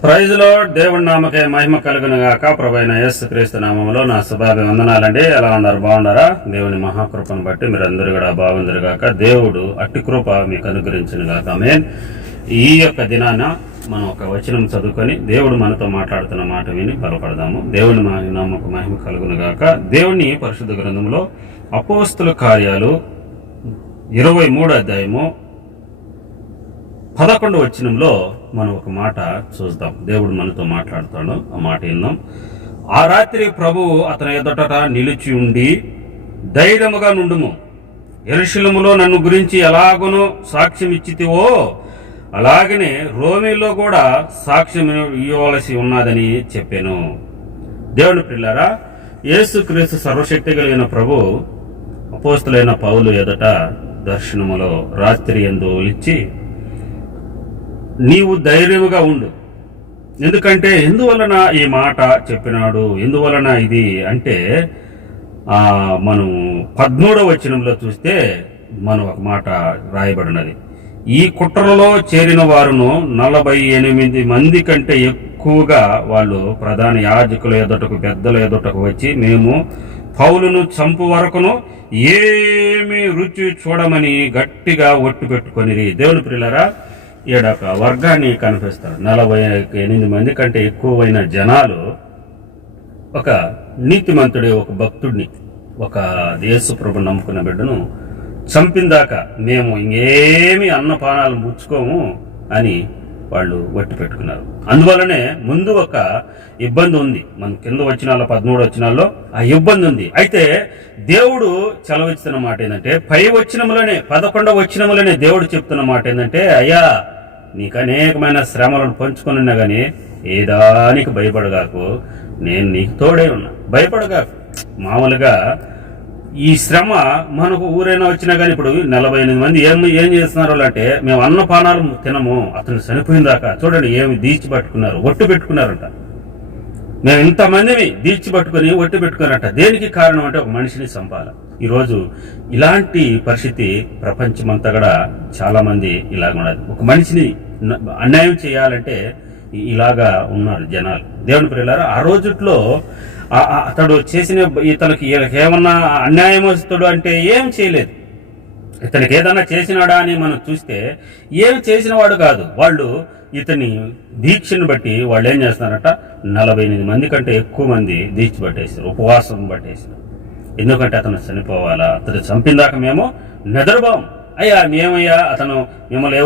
Praise lord. దేవుడి నామకే మహిమ కలుగును గాక. ప్రభువైన యేసుక్రీస్తు నామములో నా శుభాభివందనాలండి. ఎలా ఉన్నారు? బాగున్నారా? దేవుని మహాకృపను బట్టి మీరందరూ కూడా బాగుందరు గాక. దేవుడు అట్టి కృప మీకు అనుగ్రహించును గాక. ఆమేన్. ఈ యొక్క దినాన మనం ఒక వచనం చదువుకొని దేవుడు మనతో మాట్లాడుతున్న మాట విని బలపడదాము. దేవుని నామకు మహిమ కలుగును గాక. దేవుని పరిశుద్ధ గ్రంథంలో అపోస్తుల కార్యాలు 23వ అధ్యాయము 11వ వచనంలో మనం ఒక మాట చూద్దాం. దేవుడు మనతో మాట్లాడుతాడు. ఆ మాట విన్నాం. ఆ రాత్రి ప్రభువు అతని ఎదుట నిలిచి ఉండి, ధైర్యముగా నుండుము, యెరూషలేములో నన్ను గురించి ఎలాగునో సాక్ష్యం ఇచ్చితివో అలాగనే రోమీలో కూడా సాక్ష్యం ఇవ్వవలసి ఉన్నదని చెప్పాను. దేవుని ప్రియులారా, యేసుక్రీస్తు సర్వశక్తి కలిగిన ప్రభు అపోస్తులైన పౌలు ఎదుట దర్శనములో రాత్రి యందు ఒలిచి, నీవు ధైర్యముగా ఉండు. ఎందువలన ఈ మాట చెప్పినాడు, ఎందువలన ఇది అంటే మనం 13వ వచనంలో చూస్తే మనం ఒక మాట రాయబడినది. ఈ కుట్రలో చేరిన వారును 48 మంది కంటే ఎక్కువగా వాళ్ళు ప్రధాన యాజకుల ఎదుటకు, పెద్దల ఎదుటకు వచ్చి, మేము పౌలును చంపు వరకును ఏమి రుచి చూడమని గట్టిగా ఒట్టు పెట్టుకొని. దేవుని ప్రియులారా, ఈడొక వర్గాన్ని కనిపిస్తారు. 48 మంది కంటే ఎక్కువైన జనాలు ఒక నీతిమంతుడి, ఒక భక్తుడిని, ఒక యేసు ప్రభు నమ్ముకున్న బిడ్డను చంపిందాకా మేము ఇంకేమి అన్నపానాలు ముచ్చుకోము అని వాళ్ళు ఒట్టి పెట్టుకున్నారు. అందువల్లనే ముందు ఒక ఇబ్బంది ఉంది. మన కింద వచనాల 13 వచనాల్లో ఆ ఇబ్బంది ఉంది. అయితే దేవుడు చలవిస్తున్న మాట ఏంటంటే, పై వచనములనే 11వ వచనములనే దేవుడు చెప్తున్న మాట ఏంటంటే, అయ్యా నీకు అనేకమైన శ్రమలను పంచుకొని ఉన్నా కానీ ఏ దానికి భయపడగాకు, నేను నీకు తోడే ఉన్నా, భయపడగాకు. మామూలుగా ఈ శ్రమ మనకు ఊరైనా వచ్చినా కానీ, ఇప్పుడు 48 మంది ఏం చేస్తున్నారు అంటే, మేము అన్నపానాలు తినము, అతను చనిపోయిన దాకా చూడండి ఏమి దీచి పట్టుకున్నారు, ఒట్టు పెట్టుకున్నారంట. మేము ఇంతమందిని దీచి పట్టుకుని ఒట్టు పెట్టుకున్నారంట. దేనికి కారణం అంటే, ఒక మనిషిని చంపాలి. ఈరోజు ఇలాంటి పరిస్థితి ప్రపంచమంతా కూడా చాలా మంది ఇలాగ ఉన్నది. ఒక మనిషిని అన్యాయం చేయాలంటే ఇలాగా ఉన్నారు జనాలు. దేవుని ప్రియులారా, ఆ రోజుట్లో అతడు చేసిన, ఇతనికి ఏమన్నా అన్యాయం వస్తాడు అంటే ఏం చేయలేదు. ఇతనికి ఏదన్నా చేసినాడా అని మనం చూస్తే ఏం చేసిన వాడు కాదు. వాళ్ళు ఇతని దీక్షను బట్టి వాళ్ళు ఏం చేస్తున్నారట, 48 మంది కంటే ఎక్కువ మంది దీక్ష పట్టేసారు, ఉపవాసం పట్టేసారు. ఎందుకంటే అతను చనిపోవాలా, అతను చంపిందాక మేము నిద్రపోం. అయ్యా మేమయ్యా, అతను మిమ్మల్ని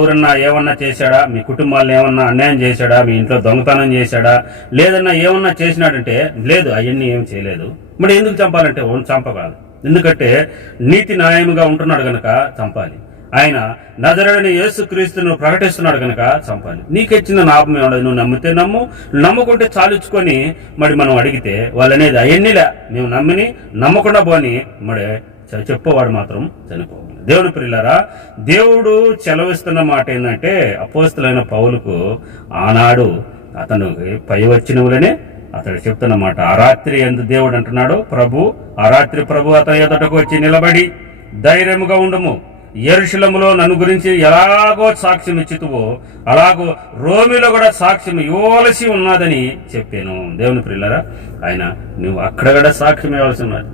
ఏమన్నా చేశాడా, మీ కుటుంబాలను ఏమన్నా అన్యాయం చేశాడా, మీ ఇంట్లో దొంగతనం చేశాడా, లేదన్నా ఏమన్నా చేసినాడంటే లేదు, అవన్నీ ఏం చేయలేదు. మరి ఎందుకు చంపాలంటే చంపకాదు. ఎందుకంటే నీతి న్యాయముగా ఉంటున్నాడు గనక చంపాలి. ఆయన నజరేయుడైన యేసుక్రీస్తును ప్రకటిస్తున్నాడు గనక చంపాలి. నీకెచ్చిన లాభం ఏమన్నది, నువ్వు నమ్మితే నమ్ము, నమ్ముకుంటే చాలించుకొని మరి మనం అడిగితే వాళ్ళు అనేది అవన్నీలే, మేము నమ్మకుండా పోని మరి చెప్పేవాడు మాత్రం చనిపోవాలి. దేవుని ప్రియులారా, దేవుడు చెలవిస్తున్న మాట ఏంటంటే, అపోస్తులైన పౌలుకు ఆనాడు అతనికి పై వచ్చినవులనే అతడు చెప్తున్న మాట. ఆ రాత్రి యందు దేవుడు అంటున్నాడు, ఆ రాత్రి ప్రభు అతని ఎదుటకు వచ్చి నిలబడి, ధైర్యముగా ఉండము, యెరూషలేములో నన్ను గురించి ఎలాగో సాక్ష్యం ఇచ్చితువో అలాగో రోమిలో కూడా సాక్ష్యం ఇవ్వవలసి ఉన్నదని చెప్పాను. దేవుని ప్రియులారా, ఆయన నువ్వు అక్కడ కూడా సాక్ష్యం ఇవ్వాల్సి ఉన్నది.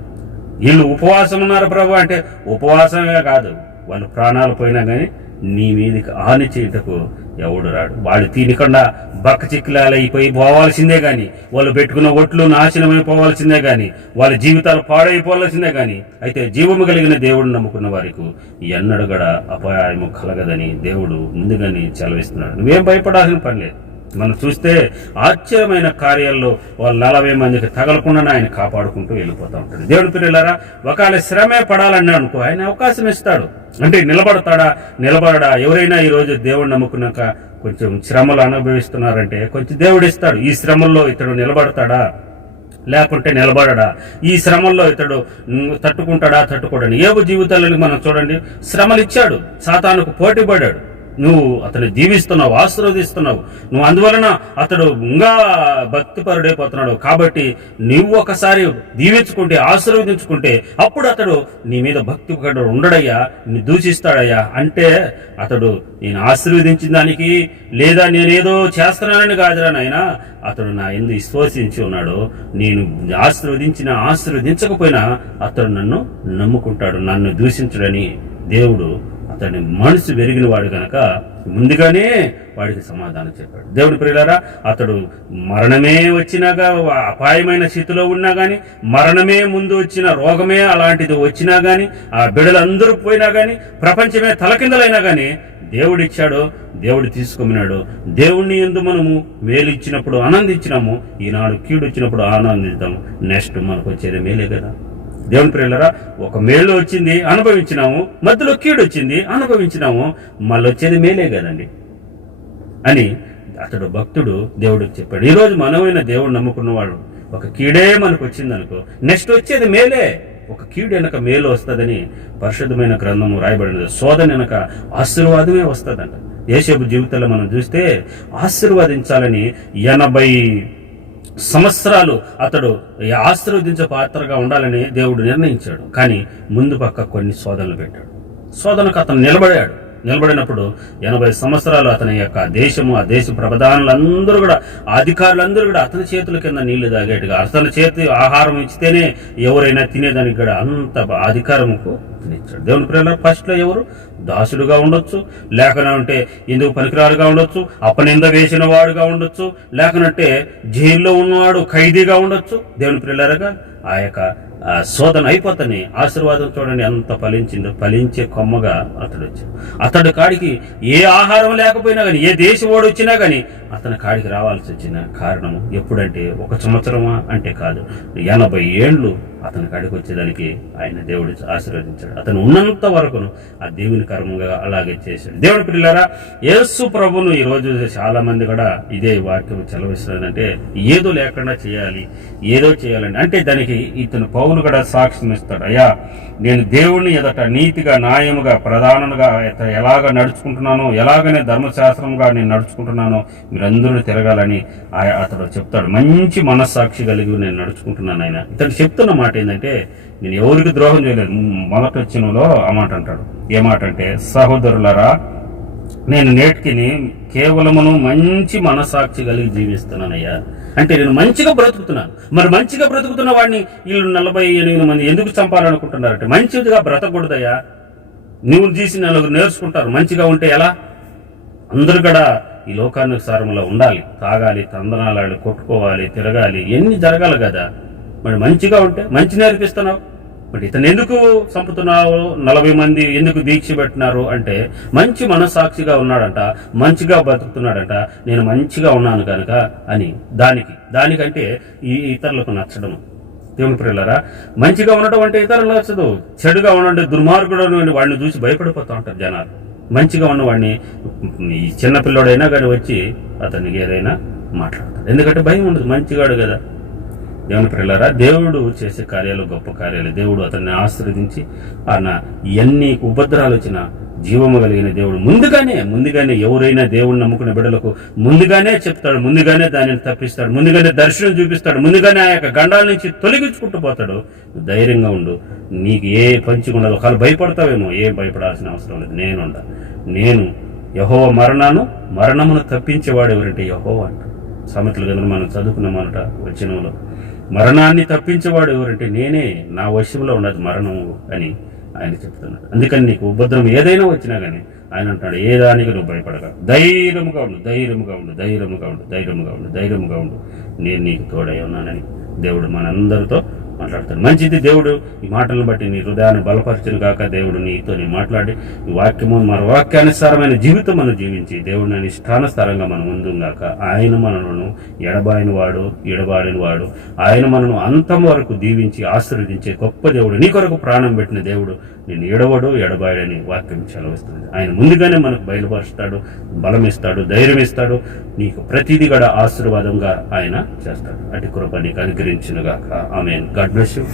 వీళ్ళు ఉపవాసం ఉన్నారు ప్రభు అంటే, ఉపవాసమే కాదు, వాళ్ళు ప్రాణాలు పోయినా కానీ నీ మీదకి హాని చేయటకు ఎవడు రాడు. వాళ్ళు తినకుండా బక్క చిక్కులాలైపోయి పోవాల్సిందే కానీ, వాళ్ళు పెట్టుకున్న ఒట్లు నాశనమైపోవాల్సిందే కానీ, వాళ్ళ జీవితాలు పాడైపోవాల్సిందే కానీ. అయితే జీవము కలిగిన దేవుడు నమ్ముకున్న వారికి ఎన్నడూ కూడా అపాయము కలగదని దేవుడు ముందుగానే సెలవిస్తున్నాడు. నువ్వేం భయపడాల్సిన పని లేదు. మనం చూస్తే ఆశ్చర్యమైన కార్యాల్లో వాళ్ళు 40 మందికి తగలకుండా ఆయన కాపాడుకుంటూ వెళ్ళిపోతూ ఉంటాడు. దేవుని ప్రియులారా, ఒకవేళ శ్రమే పడాలని అనుకో, ఆయన అవకాశం ఇస్తాడు. అంటే నిలబడడా. ఎవరైనా ఈరోజు దేవుడు నమ్ముకున్నాక కొంచెం శ్రమలు అనుభవిస్తున్నారంటే కొంచెం దేవుడు ఇస్తాడు. ఈ శ్రమల్లో ఇతడు నిలబడతాడా, లేకుంటే నిలబడడా, ఈ శ్రమల్లో ఇతడు తట్టుకుంటాడా, తట్టుకోడని. ఏవో జీవితాలను మనం చూడండి, శ్రమలు ఇచ్చాడు, సాతానుకు పోటీ పడ్డాడు. నువ్వు అతన్ని దీవిస్తున్నావు, ఆశీర్వదిస్తున్నావు. నువ్వు అందువలన అతడు ఇంకా భక్తిపరుడైపోతున్నాడు. కాబట్టి నువ్వు ఒకసారి దీవించుకుంటే, ఆశీర్వదించుకుంటే అప్పుడు అతడు నీ మీద భక్తి ఉండడయ్యా, నీ దూషిస్తాడయ్యా. అంటే అతడు నేను ఆశీర్వదించిన దానికి లేదా నేనేదో చేస్తున్నానని కాదురా నాయనా, అతడు నా యందు విశ్వసించి ఉన్నాడు. నేను ఆశీర్వదించకపోయినా అతడు నన్ను నమ్ముకుంటాడు, నన్ను దూషించడని దేవుడు అతని మనసు వెరిగిన వాడు గనక ముందుగానే వాడికి సమాధానం చెప్పాడు. దేవుడి ప్రియులారా, అతడు మరణమే వచ్చినాగా, అపాయమైన స్థితిలో ఉన్నా గాని, మరణమే ముందు వచ్చిన రోగమే అలాంటిది వచ్చినా గాని, ఆ బిడ్డలందరూ పోయినా గాని, ప్రపంచమే తలకిందలైనా గాని దేవుడిచ్చాడు, దేవుడు తీసుకున్నాడు. దేవుణ్ణి ఎందు మనము మేలు ఇచ్చినప్పుడు ఆనందించినాము, ఈనాడు కీడు వచ్చినప్పుడు ఆనందిద్దాము. నెక్స్ట్ మనకు వచ్చేది మేలే కదా. దేవుని ప్రియులారా, ఒక మేలు వచ్చింది అనుభవించినాము, మధ్యలో కీడు వచ్చింది అనుభవించినాము, మళ్ళీ వచ్చేది మేలే కదండి అని అతడు భక్తుడు దేవుడికి చెప్పాడు. ఈరోజు మనమైన దేవుడు నమ్ముకున్నవాడు ఒక కీడే మనకు వచ్చింది అనుకో, నెక్స్ట్ వచ్చేది మేలే. ఒక కీడు వెనక మేలు వస్తుందని పరిశుద్ధమైన గ్రంథము రాయబడినది. శోధన వెనక ఆశీర్వాదమే వస్తుందంట. యేసేపు జీవితంలో మనం చూస్తే ఆశీర్వదించాలని 80 సంవత్సరాలు అతడు ఆశీర్వదించే పాత్రగా ఉండాలని దేవుడు నిర్ణయించాడు. కానీ ముందు పక్క కొన్ని శోధనలు పెట్టాడు. శోధనకు అతను నిలబడినప్పుడు 80 సంవత్సరాలు అతని యొక్క దేశము, ఆ దేశ ప్రధానులందరూ కూడా, అధికారులందరూ కూడా అతని చేతుల కింద నీళ్లు తాగేట్టుగా, అతని చేతి ఆహారం ఇచ్చితేనే ఎవరైనా తినేదానికి కూడా అంత అధికారముకు ఇచ్చాడు. దేవుని ప్రేమ ఫస్ట్ లో ఎవరు దాసుడుగా ఉండొచ్చు, లేకనంటే ఎందుకు పనికిరారుగా ఉండొచ్చు, అపనింద వేసిన వాడుగా ఉండొచ్చు, లేకనంటే జైల్లో ఉన్నవాడు ఖైదీగా ఉండొచ్చు. దేవుని ప్రియులారా, ఆ యొక్క శోధన అయిపోతానే ఆశీర్వాదం చూడండి ఎంత ఫలించిందో. ఫలించే కొమ్మగా అతడు వచ్చాడు. అతడి కాడికి ఏ ఆహారం లేకపోయినా కానీ, ఏ దేశవాడు వచ్చినా కానీ అతని కాడికి రావాల్సి వచ్చిన కారణము ఎప్పుడంటే 1 సంవత్సరమా అంటే కాదు, 80 ఏండ్లు అతని కాడికి వచ్చేదానికి ఆయన దేవుడు ఆశీర్వదించాడు. అతను ఉన్నంత వరకును ఆ దేవుని కర్మంగా అలాగే చేశాడు. దేవుని పిల్లారా, యేసు ప్రభును ఈరోజు చాలా మంది కూడా ఇదే వాక్యం చెలవిస్తుందంటే ఏదో లేకుండా చేయాలి, ఏదో చేయాలండి. అంటే దానికి ఇతను పౌలు కూడా సాక్ష్యం ఇస్తాడు. అయ్యా, నేను దేవుణ్ణి ఎదట నీతిగా, న్యాయముగా, ప్రధానంగా ఎలాగ నడుచుకుంటున్నానో, ఎలాగనే ధర్మశాస్త్రంగా నేను నడుచుకుంటున్నానో మీరందరూ తిరగాలని అతడు చెప్తాడు. మంచి మనస్సాక్షి కలిగి నేను నడుచుకుంటున్నాను. ఆయన ఇతడు చెప్తున్న మాట ఏంటంటే, నేను ఎవరికి ద్రోహం చేయలేదు. మొదటి వచ్చినలో ఆ మాట అంటాడు. ఏ మాట అంటే, సహోదరులరా, నేను నేటికి కేవలమును మంచి మనస్సాక్షి కలిగి జీవిస్తున్నానయ్యా. అంటే నేను మంచిగా బ్రతుకుతున్నాను. మరి మంచిగా బ్రతుకుతున్న వాడిని వీళ్ళు 48 మంది ఎందుకు చంపాలనుకుంటున్నారంటే, మంచిగా బ్రతకూడదయ్యా. నువ్వు తీసి నలుగురు నేర్చుకుంటారు. మంచిగా ఉంటే ఎలా? అందరూ కూడా ఈ లోకానుసారంలో ఉండాలి, తాగాలి, తందనాలాడి, కొట్టుకోవాలి, తిరగాలి, ఎన్ని జరగాలి కదా. మరి మంచిగా ఉంటే మంచి నేర్పిస్తున్నావు. మరి ఇతను ఎందుకు చంపుతున్నావు? 40 మంది ఎందుకు దీక్ష పెట్టినారు అంటే, మంచి మనస్సాక్షిగా ఉన్నాడంట, మంచిగా బతుకుతున్నాడంట, నేను మంచిగా ఉన్నాను కనుక అని. దానికంటే ఈ ఇతరులకు నచ్చడం. దేవుని ప్రియులారా, మంచిగా ఉండడం అంటే ఇతరులకు నచ్చదు. చెడుగా ఉండండి, దుర్మార్గుడు వాడిని చూసి భయపడిపోతూ ఉంటారు జనాలు. మంచిగా ఉన్నవాడిని ఈ చిన్నపిల్లోడైనా కానీ వచ్చి అతనికి ఏదైనా మాట్లాడతాడు. ఎందుకంటే భయం ఉండదు, మంచిగాడు కదా. దేవుని ప్రియులారా, దేవుడు చేసే కార్యాలు గొప్ప కార్యాలు. దేవుడు అతన్ని ఆశీర్వదించి ఆయన ఎన్ని ఉపద్రాలు వచ్చినా జీవము కలిగిన దేవుడు ముందుగానే ఎవరైనా దేవుడిని నమ్ముకునే బిడ్డలకు ముందుగానే చెప్తాడు, ముందుగానే దానిని తప్పిస్తాడు, ముందుగానే దర్శనం చూపిస్తాడు, ముందుగానే ఆ యొక్క గండాల నుంచి తొలగించుకుంటూ పోతాడు. ధైర్యంగా ఉండు, నీకు ఏ పంచి ఉండదు. ఒకవేళ భయపడతావేమో, ఏం భయపడాల్సిన అవసరం లేదు. నేను యెహోవా మరణమును తప్పించేవాడు ఎవరంటే యెహోవా అంట. సామెతల గ్రంథంలో మనం చదువుకున్న మాట వచనంలో, మరణాన్ని తప్పించేవాడు ఎవరంటే నేనే, నా వశంలో ఉన్నది మరణము అని ఆయన చెప్తున్నాడు. అందుకని నీకు ఉపద్రవం ఏదైనా వచ్చినా కానీ ఆయన అంటాడు, ఏ దానికి నువ్వు భయపడక, ధైర్యముగా ఉండు, నేను నీకు తోడై ఉన్నానని దేవుడు మనందరితో మాట్లాడతాడు. మంచిది, దేవుడు ఈ మాటలను బట్టి నీ హృదయాన్ని బలపరచును కాక. దేవుడు నీతో మాట్లాడి ఈ వాక్యము మన వాక్యానుసారమైన జీవితం మనం జీవించి దేవుడిని ఇష్టానుసారంగా మనం ముందుగాక. ఆయన మనను ఎడబాయిన వాడు, ఆయన మనను అంతం వరకు దీవించి ఆశీర్వదించే గొప్ప దేవుడు. నీ కొరకు ప్రాణం పెట్టిన దేవుడు నేను ఎడబాయడని వాక్యం సెలవిస్తుంది. ఆయన ముందుగానే మనకు బయలుపరుస్తాడు, బలం ఇస్తాడు, ధైర్యం ఇస్తాడు. నీకు ప్రతిదీ కూడా ఆశీర్వాదంగా ఆయన చేస్తాడు. అటు కృప నీకు అనుగ్రహించునుగాక. ఆమేన్. God bless you.